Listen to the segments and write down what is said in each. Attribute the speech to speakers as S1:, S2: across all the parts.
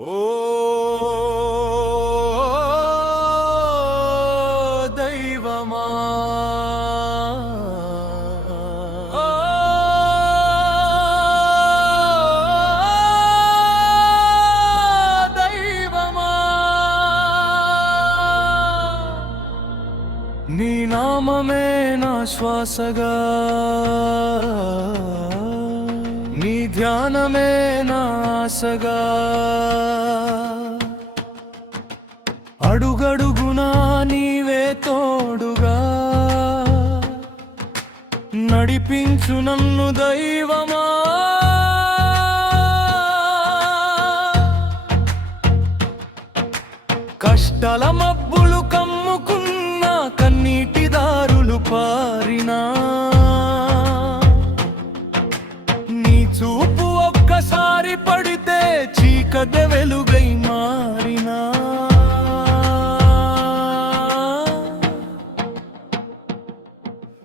S1: ఓ దైవమా? దైవమా నీ నామమే నా శ్వాసగా. నీ ధ్యానమే ఆశగా అడుగడుగునా నీవే తోడుగా నడిపించు నన్ను దైవమా. కష్టల మబ్బులు కమ్ముకున్న కన్నీటి దారులు పారినా. నీ చూపు ఒక్కసారి పడి చీకట వెలుగై మారినా.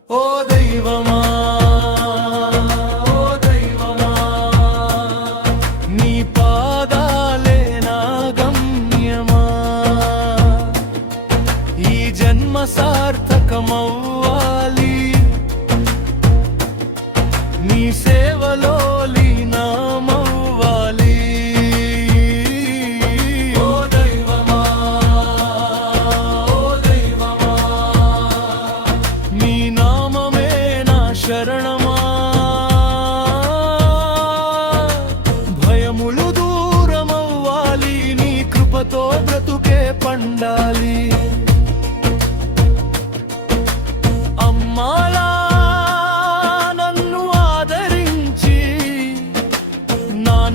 S1: ఓ దైవమా ఓ దైవమా నీ పాదాలే నా గమ్యమా. ఈ జన్మ సార్థకమవ్వాలి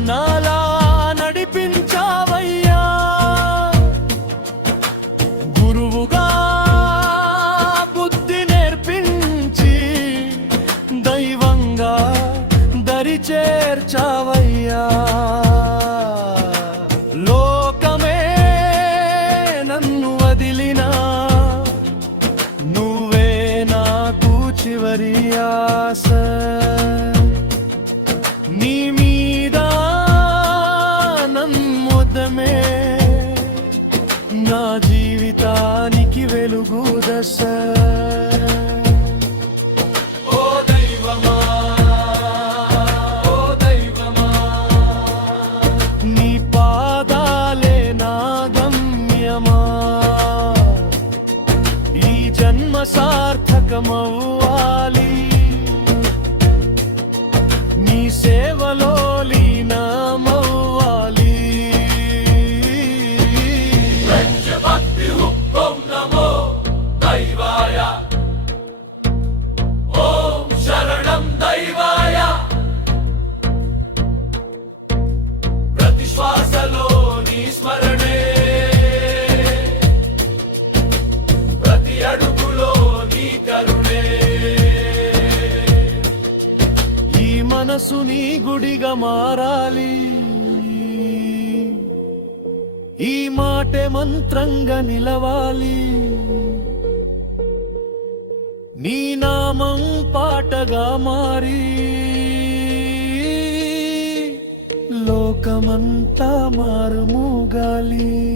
S1: నాలా నడిపించావయ్యా. గురువుగా బుద్ధి నేర్పించి దైవంగా దరి చేర్చావయ్యా. లోకమే నన్ను వదిలినా నువ్వే నాకు చివరి ఆశ. మనసు నీ గుడిగా మారాలి. ఈ మాటే మంత్రంగా నిలవాలి. నీ నామం పాటగా మారి. లోకమంతా మారుమోగాలి.